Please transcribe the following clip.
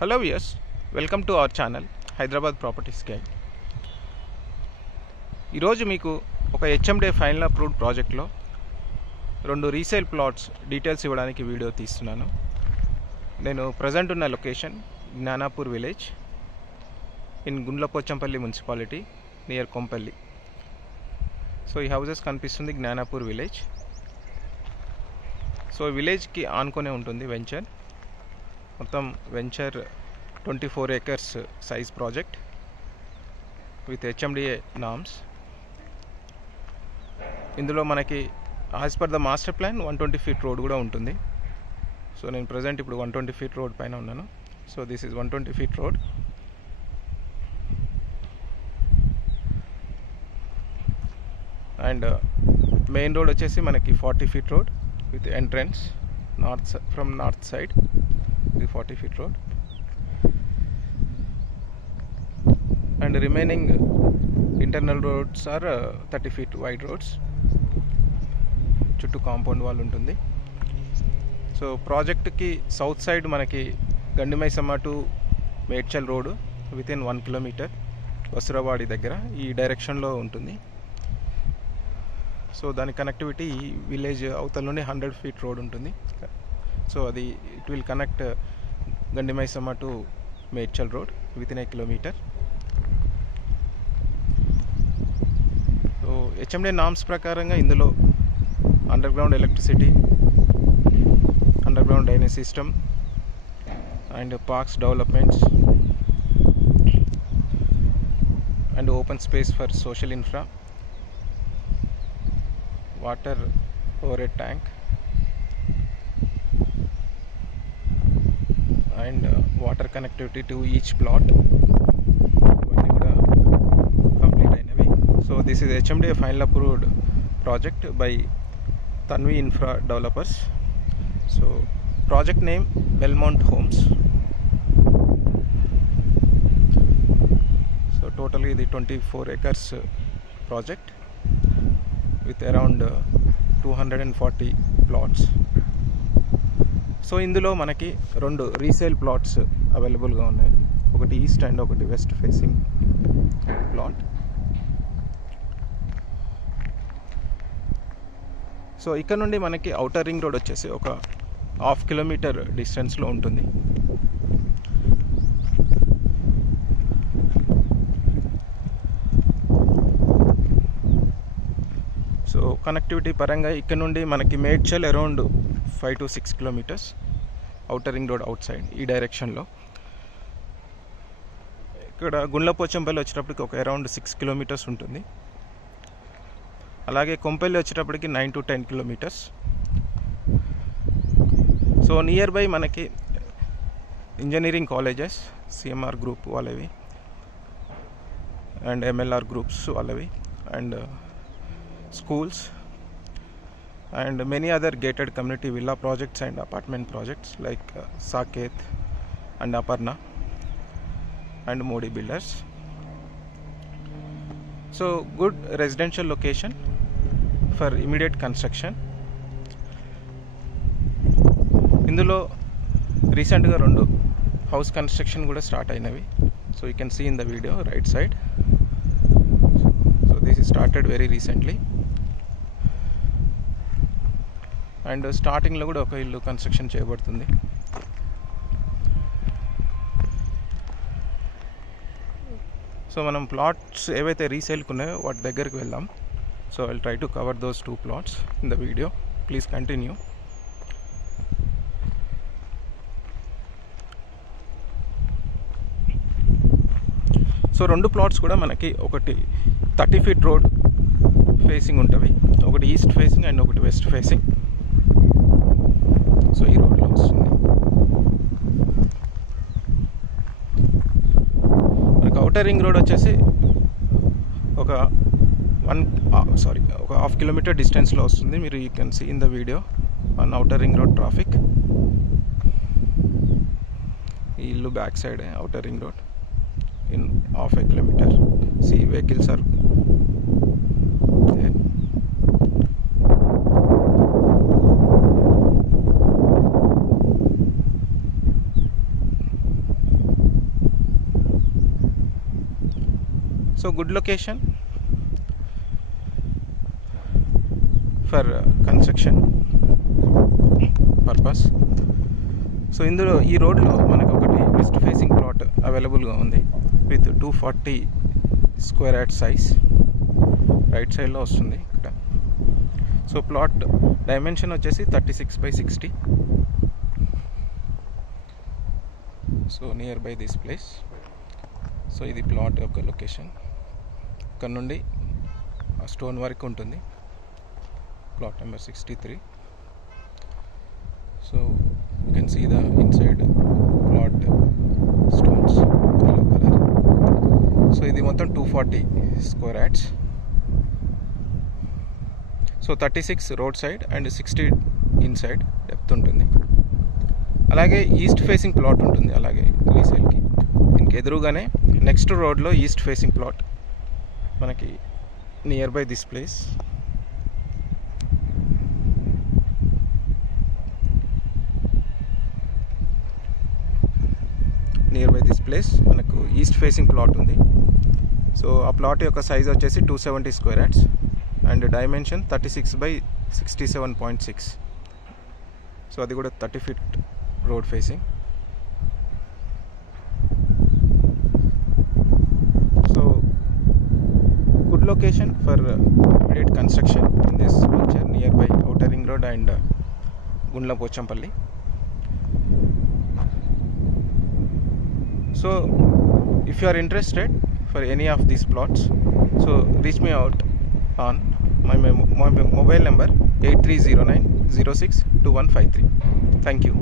Hello viewers, welcome to our channel Hyderabad Properties Guide. ఈరోజు మీకు ఒక HMDA ఫైనల్ అప్రూవ్డ్ ప్రాజెక్ట్లో రెండు రీసేల్ ప్లాట్స్ డీటెయిల్స్ ఇవ్వడానికి వీడియో తీస్తున్నాను. నేను ప్రజెంట్ ఉన్న location Gnanapur village in Gundlapochampalli municipality near Kompally. So ఈ హౌసెస్ కనిపిస్తుంది జ్ఞానాపూర్ విలేజ్. సో విలేజ్కి ఆనుకొనే ఉంటుంది వెంచర్. మొత్తం venture 24 acres size project with HMDA norms. ఇందులో మనకి as per the master plan 120 feet road కూడా ఉంటుంది. సో నేను ప్రజెంట్ ఇప్పుడు 120 feet రోడ్ పైన ఉన్నాను. So this is 120 feet road. And main road వచ్చేసి మనకి 40 feet road with entrance north side. ఇది 40 feet road. And remaining internal roads are 30 feet wide roads. చుట్టూ కాంపౌండ్ వాల్ ఉంటుంది. సో ప్రాజెక్ట్కి సౌత్ సైడ్ మనకి Gandimaisamma to Medchal road with in 1 kilometer Vasuravadi దగ్గర ఈ డైరెక్షన్లో ఉంటుంది. సో దాని కనెక్టివిటీ విలేజ్ అవతల నుండి 100 feet రోడ్ ఉంటుంది. సో అది it will connect Gandimaisamma to Medchal road with in 1 kilometer. So HMDA norms ప్రకారంగా ఇందులో underground electricity, underground drainage system and parks developments and open space for social infra, water overhead tank and water connectivity to each plot ఇవన్నీ కూడా complete అయినవి. So this is HMDA final approved project by Tanvi infra developers. So project name Belmont homes. So టోటల్గా ఇది 24 acres project with around 240 plots. So ఇందులో మనకి రెండు resale plots అవైలబుల్గా ఉన్నాయి. ఒకటి ఈస్ట్ అండ్ ఒకటి వెస్ట్ ఫేసింగ్ ప్లాట్. సో ఇక్కడ నుండి మనకి ఔటర్ రింగ్ రోడ్ వచ్చేసి ఒక 1/2 kilometer డిస్టెన్స్లో ఉంటుంది. సో కనెక్టివిటీ పరంగా ఇక్కడ నుండి మనకి Medchal around 5 to 6 kilometers outer ring road out side ఈ డైరెక్షన్లో. ఇక్కడ గుండ్లపోచంపల్లి వచ్చేటప్పటికి ఒక అరౌండ్ 6 kilometers ఉంటుంది. అలాగే కొంపల్లి వచ్చేటప్పటికి 9 to 10 kilometers. So near by మనకి ఇంజనీరింగ్ కాలేజెస్ CMR గ్రూప్ వాళ్ళవి అండ్ MLR గ్రూప్స్ వాళ్ళవి and schools and many other gated community villa projects and apartment projects like Saket and Aparna and Modi Builders. So good residential location for immediate construction. ఇందులో రీసెంట్గా రెండు house construction కూడా start అయినవి. So you can see in the video right side. So this is started very recently. And స్టార్టింగ్లో కూడా ఒక ఇల్లు construction చేయబడుతుంది. సో మనం ప్లాట్స్ ఏవైతే రీసేల్కి ఉన్నాయో వాటి దగ్గరికి వెళ్దాం. So I will try to cover those 2 plots in the video. Please continue. So రెండు ప్లాట్స్ కూడా మనకి ఒకటి 30 feet రోడ్ ఫేసింగ్ ఉంటుంది, ఒకటి ఈస్ట్ ఫేసింగ్ అండ్ ఒకటి వెస్ట్ ఫేసింగ్. సో ఈ రోడ్లో వస్తుంది. మనకు ఔటర్ రింగ్ రోడ్ వచ్చేసి ఒక 1/2 kilometer డిస్టెన్స్లో వస్తుంది. మీరు you can see in the video on outer ring road traffic. ఈ ఇల్లు back side outer ring road in 1/2 kilometer. See, vehicles are there. So good location for construction purpose. So ఇందులో ఈ రోడ్లో మనకు ఒకటి వెస్ట్ ఫేసింగ్ ప్లాట్ అవైలబుల్గా ఉంది with 240 square yard size right సైడ్లో వస్తుంది ఇక్కడ. సో ప్లాట్ డైమెన్షన్ వచ్చేసి 36/60. So near by this place. So ఇది ప్లాట్ యొక్క లొకేషన్. ఇక్కడ నుండి స్టోన్ వర్క్ ఉంటుంది. Plot number 63. So you can see the inside plot stones, yellow color. So ఇది మొత్తం 240 square yards. So 36 road side and 60 inside depth ఉంటుంది. అలాగే east facing plot ఉంటుంది అలాగే రీసేల్కి. దీనికి ఎదురుగానే నెక్స్ట్ రోడ్లో ఈస్ట్ ఫేసింగ్ ప్లాట్ మనకి nearby this place. Nearby this place మనకు ఈస్ట్ ఫేసింగ్ ప్లాట్ ఉంది. సో ఆ ప్లాట్ యొక్క సైజ్ వచ్చేసి 270 square yards and dimension 36/67.6. So అది కూడా 30 feet road facing. So good location for immediate construction in this venture nearby outer ring road and Gundla Pochampalli. So if you are interested for any of these plots, so reach me out on my mobile number 8309062153. Thank you.